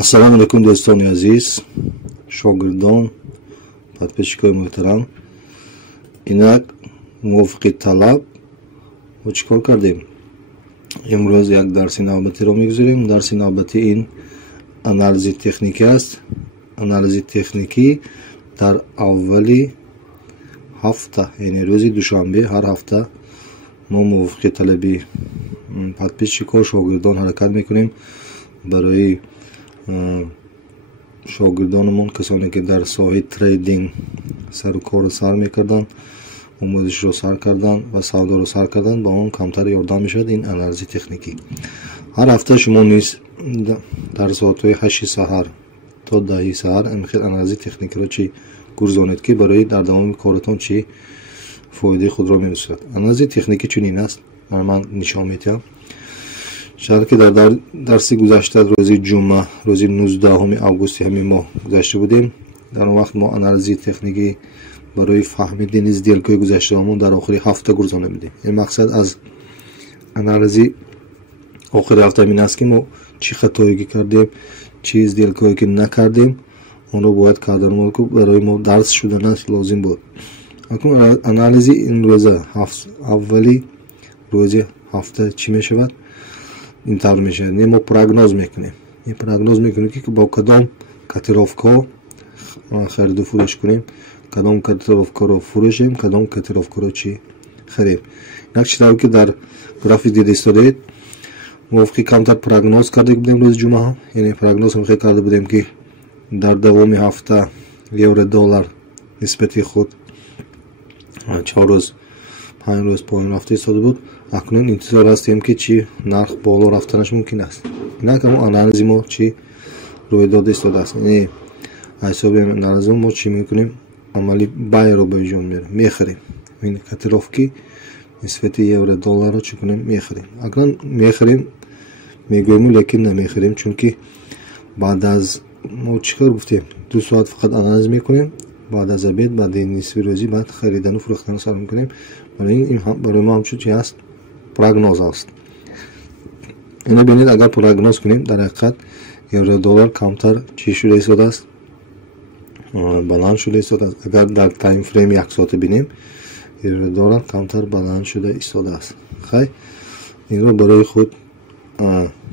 अस्सलाम वालेकुम दोस्तों अजीज शोगिर्दों подписчикои муҳтарам, инак мувофиқи талаб мо чӣ кор кардем? Имрӯз як дарси навбатиро мегузорем. Дарси навбати ин анализи техникӣ аст. Анализи техникӣ дар аввали ҳафта, яъне рӯзи душанбе ҳар ҳафта мо мувофиқи талаби подписчикҳо шогирдон ҳаракат мекунем барои шогирдонамон, касоне ки дар соҳаи трейдинг сару корро сар мекарданд, омӯзишро сар карданд ва савдоро сар карданд, ба он камтар ёрдам мешавад ин анализи техникӣ. ҳар ҳафта шумо низ дар соатҳои 8 саҳар то 10 саҳар амихел анализи техникиро чӣ гурзонед ки барои дар давоми коратон чӣ фоидаи худро мерасонад. Анализи техникӣ чунин аст, ман нишон медиҳам. шаҳр ки дар дарси гузашта рӯзи ҷумъа, рӯзи 19 августи ҳамин моҳ гузашта будем, дар он вақт мо анализи техникӣ барои фаҳмидани сделкаҳои гузаштаамон дар охири ҳафта гурзонда будем. Ин мақсад аз анализи охири ҳафта ин аст ки мо чӣ хатоиге кардем, чӣ сделкаҳое ки накардем, онро бояд карданамон ки барои мо дарс шуданаш лозим буд. акнун анализи ин рӯза аввали рӯзи ҳафта чӣ мешавад? ин тавр мешавад. Мо прогноз мекунем. Ин прогноз мекунем ки бо кадом котировкаҳо хариду фурӯш кунем, кадом котировкаро фурӯшем, кадом котировкаро чӣ харидем. Як чизо ки дар график дида истодаед, мувофиқи камтар прогноз карда будем рӯзи ҷумъа, яъне прогноз мехоҳ карда будем ки дар давоми ҳафта евро доллар нисбати худ 4 рӯз 5 рӯз поин рафта истода буд. акнун интизор ҳастем ки чӣ нарх боло рафтанаш мумкин аст. инак ҳамон анализи мо чӣ рӯй дода истодааст. яъне ҳисоби анализи мо чӣ мекунем? амали байро ба иҷод мехарем. ин котировки нисбати евро долларро чӣ кунем? Мехарем. акнун мехарем, мегӯем, лекин намехарем, чунки баъд аз мо чӣ кор гуфтем? 2 соат фақат анализ мекунем, баъд аз обед, баъди нисфи рӯзӣ баъд харидану фурӯхтану сар мекунем. барои мо ҳамчун чӣ аст? Прогноз аст. Ина бинед, агар прогноз кунем, дар ҳақиқат евро доллар камтар чӣ шуда истодааст? Баланд шуда истодааст. Агар дар тайм фрейм 1 соата бинем, евро доллар камтар баланд шуда истодааст. хай инро барои худ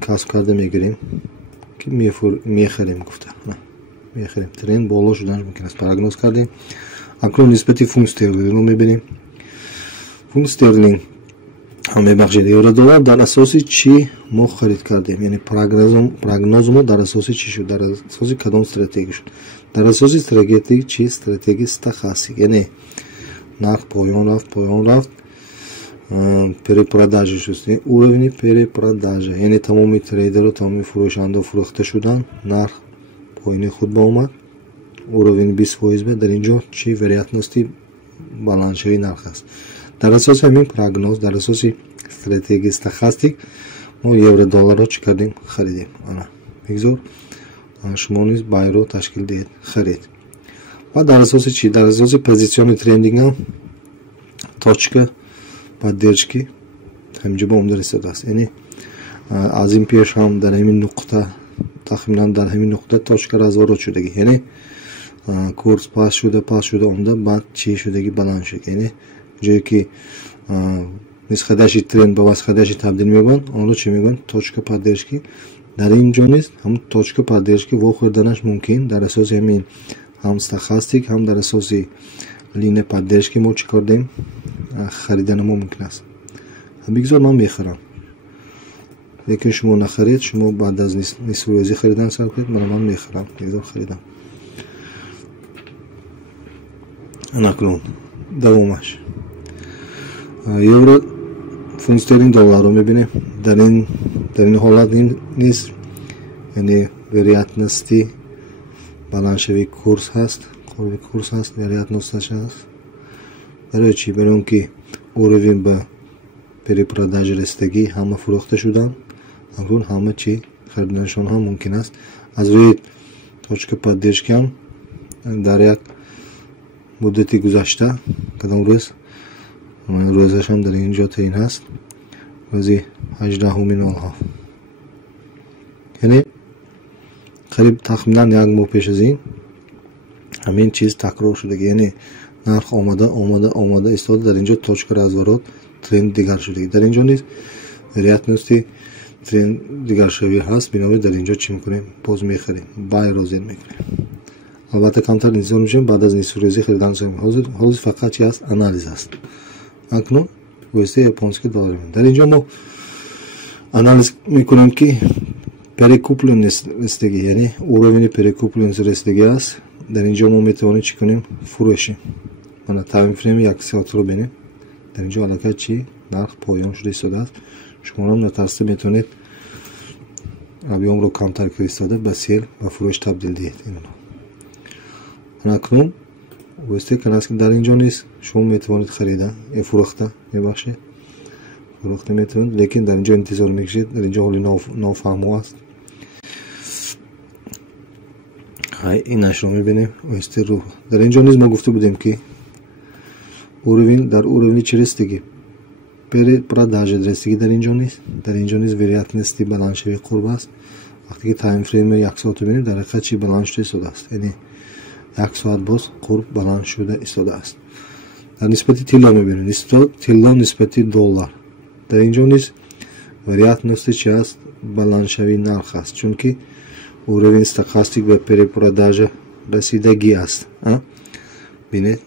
касб карда мегирем ки мехарем гуфта. мехарем. Тренд боло шуданаш мумкин аст. Прогноз кардем. акнун нисбати фунт стерлингро мебинем. фунт стерлинг мебахшед евро доллар дар асоси чӣ мо харид кардем? Яъне прогноз мо дар асоси чӣ шуд? Дар асоси кадом стратегия шуд? Дар асоси стратегия чӣ? Стратегия стахастик. Яъне нарх поён рафт, перепродажа шуд. Уровни перепродажа, яъне тамоми трейдерро, тамоми фурӯшанда фурӯхта шуданд, нарх поини худ ба омад, уровни 20% бе. Дар инҷо чӣ вероятности баландшавии нарх аст? дар асоси ҳамин прогноз, дар асоси стратегия стахастик мо евро долларро чӣ кардем? Харидем. бигзор шумо низ байро ташкил диҳед, харид. ва дар асоси чӣ? Дар асоси позитсиони трендинг ҳам точка поддержки ҳамҷо ба умда истодааст. Яъне аз ин пеш ҳам дар ҳамин нуқта, тахминан дар ҳамин нуқта точка разворот шудагӣ, яъне курс паст шуда омда, баъд чӣ шудагӣ? Баланд шуд. Яъне ҷое ки нисходящи тренд ба восходящи табдил меёбанд, онро чӣ мегӯянд? Точка поддержки. дар ин ҷо низ ҳам точка поддержки вохӯрданаш мумкин. Дар асоси ҳамин ҳам стахастик, ҳам дар асоси линия поддержки мо чӣ кор дем? Харидани мо мумкин аст. бигзор ман мехарам, лекин шумо нахаред, шумо баъд аз нисфи рӯзӣ харидан сар кунед. ман мехарам, бигзор харидам. анакнун давомаш евро фунт стерлинг долларро мебинем. дар ин ҳолат низ яъне вероятности баландшавии курс ҳаст, вероятносташ ҳаст. барои чӣ? барои он ки уровень ба перепродажа расидагӣ ҳама фурӯхта шуданд. акнун ҳама чӣ? хариданашон ҳам мумкин аст. аз рӯи точка поддержки ҳам дар як муддати гузашта, кадом рӯз? рӯзаш ҳам дар ин ҷо таъин ҳаст. рӯзи 18 яъне қариб тахминан 1 моҳ пеш аз ин ҳамин чиз такрор шудагӣ, яъне нарх омада истода, дар инҷо точка разворот тренд дигар шудагӣ. Дар инҷо низ вероятности тренд дигаршавӣ ҳаст, бинобар дар инҷо чӣ мекунем? Боз мехарем, байро зер мекунем. албатта камтар интизор мешавем, баъд аз нисфурӯзӣ харидан сохем. ҳозир фақат чӣ аст? Анализ аст. акнун войсаи японский доллар. дар инҷо мо анализ мекунем ки перекупленность растаги, яъне уровни перекупленность растаги аст. дар инҷо мо метавонем чӣ кунем? Фурӯшем. мана таймфрейми 1 соатро бинем. дар инҷо аллакай чӣ нарх поён шуда истодааст. шумоам натарсида метавонед объёмро камтар истода ба сел ва фурӯш табдил диҳед. акнун воситаи канадский дар инҷо низ шумо метавонед харида фурӯхта мебахшед, фурӯхта метавонед, лекин дар инҷо интизор мекашед. дар инҷо ҳоли нофаҳмо аст. инашро мебинем. воситаи рӯ дар инҷо низ мо гуфта будем ки дар уровни чӣ растагӣ? Продажа растагӣ дар инҷо низ вероятности баландшавии қурб аст. вақте ки таймфрейми 1 соатро бинем, дар ҳақиқат чӣ баланд шуда истодааст, яъне 1 соат боз қурб баланд шуда истодааст. дар нисбати тилло мебинем, тилло нисбати доллар. дар инҷо низ вероятности чӣ аст? Баландшавии нарх аст, чунки уровень стохастик ба перепродажа расидагӣ аст. бинед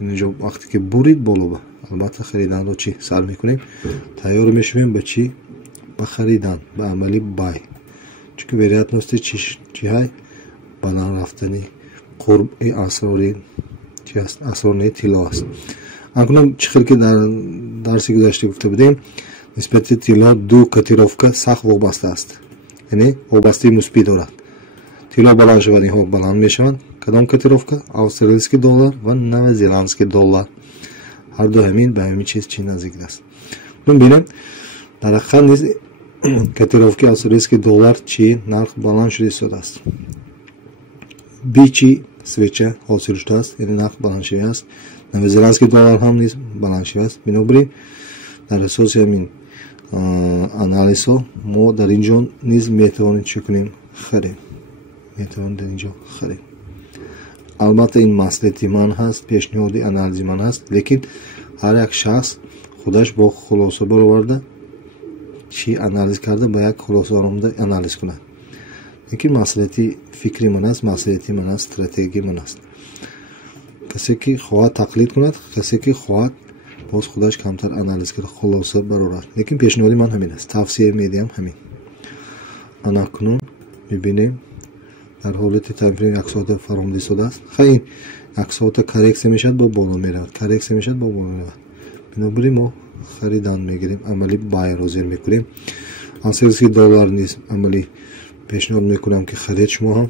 инҷо вақте ки бурид боло, албатта хариданро чӣ сар мекунем? Тайёр мешавем ба чӣ? Ба харидан, ба амали бай. чунки вероятности чӣ ҳай? Баланд рафтани қурби асрори тилло аст. акнун чӣ хел ки дар дарси гузашта гуфта будем, нисбати тилло ду котировка сахт вобаста аст, яъне вобастаи мусбӣ дорад. тилло баланд шавад, инҳо баланд мешаванд. кадом котировка? Австралийский доллар ва новозеландский доллар. ҳарду ҳамин ба ҳамин чиз чӣ наздик аст. бинем дар ҳақиқат низ котировки австралийский доллар чӣ нарх баланд шуда истодааст. бичи свеча ҳосил шудааст, яъне нарх баландшавӣ аст. новозеландский доллар ҳам низ баландшавӣ аст. бинобар ин дар асоси ҳамин анализҳо мо дар инҷо низ метавонем чӣ кунем? Харем. метавонем дар инҷо харем. албатта ин маслиҳати ман ҳаст, пешниҳоди анализи ман ҳаст, лекин ҳар як шахс худаш бо хулоса бароварда чӣ анализ карда ба як хулоса омада анализ кунад. лекин маслиҳати фикри ман аст, маслиҳати ман аст, стратегияи ман аст. касе ки хоҳад тақлид кунад, касе ки хоҳад боз худаш камтар анализ карда хулоса барорад. лекин пешниҳоди ман ҳамин аст, тавсия медиҳам ҳамин. анакнун мебинем дар ҳолати таймфрейм 1 соата фаромада истодааст. ин 1 соата коррексия мешавад, ба боло меравад, коррексия мешавад, ба боло меравад. бинобар ин мо харидан мегирем, амали байро зер мекунем. австралийский доллар низ амали пешниҳод мекунам ки харед шумо ҳам,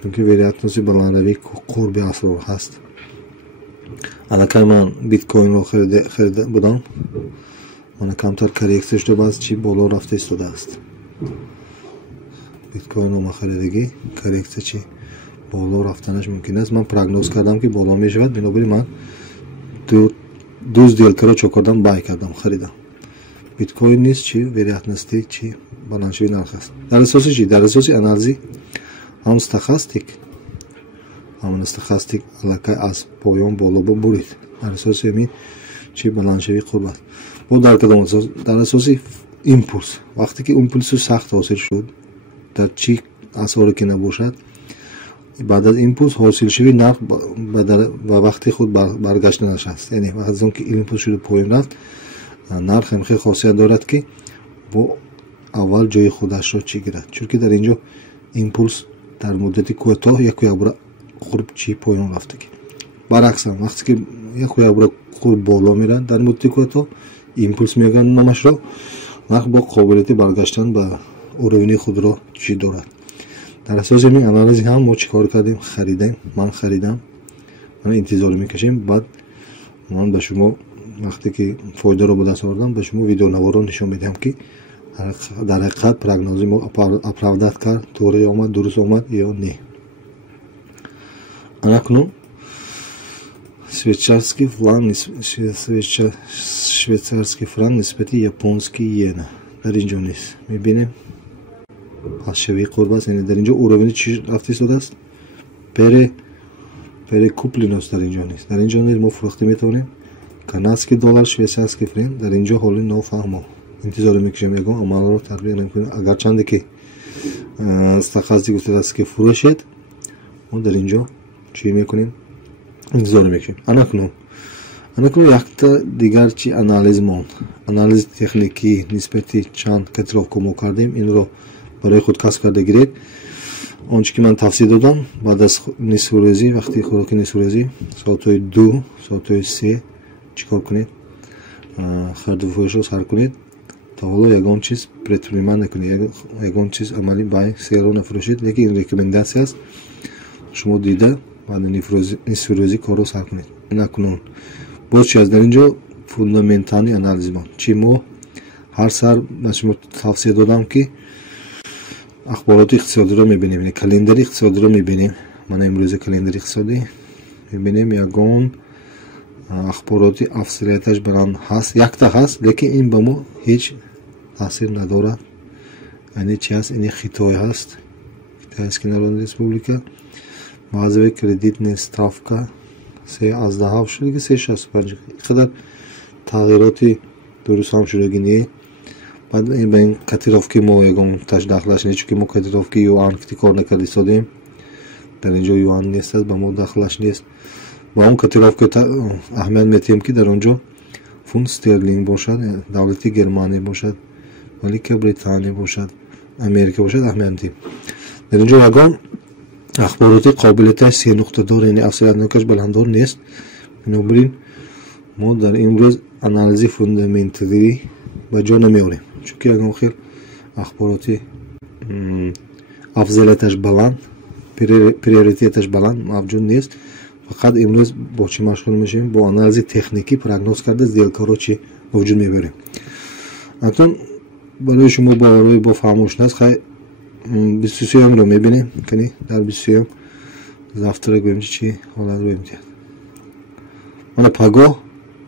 чунки вероятности баландравии қурби асрор ҳаст. аллакай ман биткоинро харида будам, мана камтар коррексия шуда баъд чӣ боло рафта истодааст. биткоинро ман харидагӣ, коррексия чӣ боло рафтанаш мумкин аст. ман прогноз кардам ки боло мешавад, бинобар ин ман ду сделкаро чо кардам, бай кардам, харидам. биткоин низ чӣ вероятности чӣ баландшавии нарх аст. дар асоси чӣ? дар асоси анализи ҳам стохастик, ҳамон стохастик аллакай аз поён боло бурид. дар асоси ҳамин чӣ баландшавии қурб аст. бо дар кадом асос? дар асоси импулс. вақте ки импулси сахт ҳосил шуд, дар чӣ асоре ки набошад, баъд аз импулс ҳосилшавии нарх ба вақти худ баргаштанаш аст. яъне вақте аз он ки импулс шуда поён рафт, нарх ҳамихел хосият дорад ки бо аввал ҷои худашро чӣ гирад, чунки дар инҷо импулс дар муддати кӯтоҳ якбора қурб чӣ поён рафтагӣ. баръаксам вақте ки якбора қурб боло мерад дар муддати кӯтоҳ, импулс мегӯянд намашро, нарх бо қобилияти баргаштан ба уровни худро чӣ дорад. дар асоси ҳамин анализи ҳам мо чӣ кор кардем? Харидем. ман харидам, ман интизор мекашем. баъд ман ба шумо вақте ки фоидаро ба даст овардам, ба шумо видеонаворро нишон медиҳам ки дар ҳақиқат прогнози мо оправдат кард, то'g'ri омад, дуруст омад ё не. анакнун швейтсарский франк нисбати японский йена дар инҷо низ мебинем. پاسشوی قرب است. یعنی در اینجا اوروینی چی رفتی شده است؟ پرکوپلینوس در اینجا نیست. در اینجا نیست ما فروخته میتونیم کانادسکی دلار، شویسارسکی فرانک. در اینجا حالی نفهمم انتظار میکشم یکم عمل رو تطبیق نمیکنیم. اگر چنده که استخاصی گفته است که فروشید ما در اینجا چی میکنیم؟ انتظار میکشیم. анакунун якта дигар чи анализмон анализ техникӣ нисбати чанд котировка мо кардем. инро барои худ касб карда гиред. онче ки ман тавсия додам баъд аз нисфурӯзӣ вақти хӯроки нисфурӯзӣ соатҳои 2 соатҳои 3 чӣ кор кунед? харду фурӯшро сар кунед. то ҳоло ягон чиз предпринимат накунед, ягон чиз амалӣ бай серро нафурӯшед. лекин ин рекомендатсия аст. шумо дида баъди нисфурӯзӣ корро сар кунед. накунун боз чи аст дар инҷо фундаментали анализмон чи мо ҳар сар ба шумо тавсия додам ки ахбороти иқтисодиро мебинем, календари иқтисодиро мебинем. мана имрӯза календари иқтисодӣ мебинем. ягон ахбороти афзалияташ баланд ҳаст, якта ҳаст, лекин ин ба мо ҳеҷ таъсир надорад. яъне чи аст? ини Хитой ҳаст, Китайская народная республика. баъзаве кредитная ставка 3,7 шуд, 3,65. инқадар тағйироти дуруст ҳам шудагӣ не. баъд ба ин котировки мо ягон таш дахлаш не, чунки мо котировки юан ки кор накарда истодем. дар инҷо юан нест, ба мо дахлаш нест. ба он котировка аҳамият метиҳем ки дар онҷо фунт стерлинг бошад, давлати Германия бошад, Великая Британия бошад, Америка бошад, аҳамият метиҳем. дар инҷо ягон ахбороти қобилияташ 3 нуқтадор, яъне афзалиятнокаш баланддор нест. бинобарин мо дар имрӯз анализи фундаменталӣ ба ҷо намеорем, чунки ягон хел ахбороти афзалияташ баланд, приоритеташ баланд мавҷуд нест. фақат имрӯз бо чӣ машғул мешавем? бо анализи техникӣ прогноз карда сделкаро чӣ ба вуҷуд мебарем. акнун барои шумо боварҳои бо фаҳмошнас хай 23-ро мебинем. кани дар 23 завтра гӯем чӣ ҳолат рӯй медиҳад. мана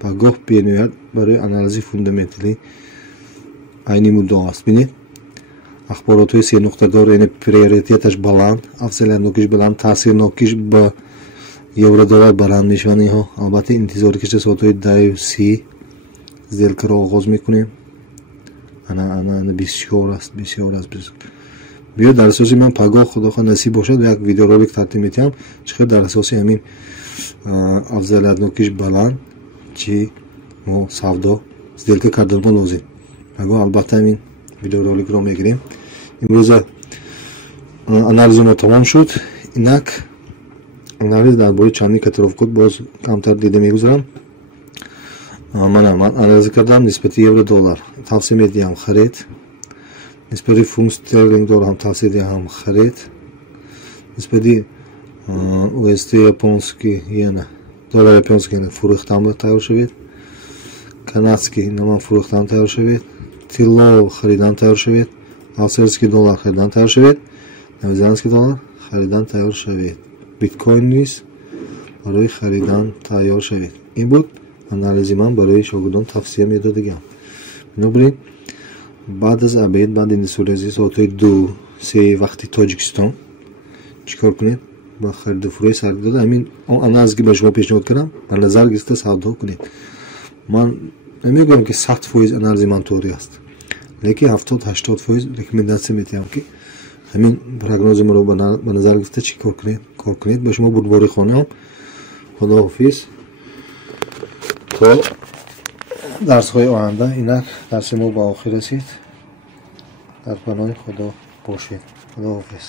пагоҳ бенӯяд барои анализи фундаменталӣ айни муддао аст. бинед ахборотҳои 3 нуқтадор, яъне приоритеташ баланд, афзалиятнокиш баланд, таъсирнокиш ба евродоллар баланд мешаванд. инҳо албатта интизори кашида соатҳои 2-3 сделкаро оғоз мекунем. ана бисёр аст. биё дар асоси ман пагоҳ худохоҳ насиб бошад як видеоролик тартиб метиҳам чӣ хел дар асоси ҳамин афзалиятнокиш баланд чи мо савдо сделка карданмо лозим. пагоҳ албатта ҳамин видеороликро мегирем. имрӯза анализумо тамом шуд. инак анализ дар бораи чандин котировкот боз камтар дида мегузарам. ман анализа кардам нисбати евро-доллар тавсия медиҳам харед. нисбати фунт стерлинг дорам тавсия диҳам харед. нисбати USD японски йена, доллар японски йена фурӯхтан бояд тайёр шавед. канадски наман фурӯхтан тайёр шавед. тилло харидан тайёр шавед. австралийский доллар харидан тайёр шавед. новозеландский доллар харидан тайёр шавед. биткоин низ барои харидан тайёр шавед. ин буд анализи ман барои шогирдон тавсия медодагам. бинобарин баъд аз абед, баъди нисфурӯзӣ соатҳои 2-3 вақти Тоҷикистон чӣ кор кунед? ба хариду фурӯш сар дода ҳамин он анализе ки ба шумо пешниҳод кардам ба назар гирифта савдо кунед. ман намегӯям ки 100% анализи ман тоғри аст, лекин 70-80% рекомендатсия метиҳам ки ҳамин прогнозимро ба назар гирифта чӣ кор кунед. ба шумо бурдбори хонаам. худоҳофиз то дарсҳои оянда. инак дарси мо ба охир расид. дар паноҳи худо бошед. худоҳофиз.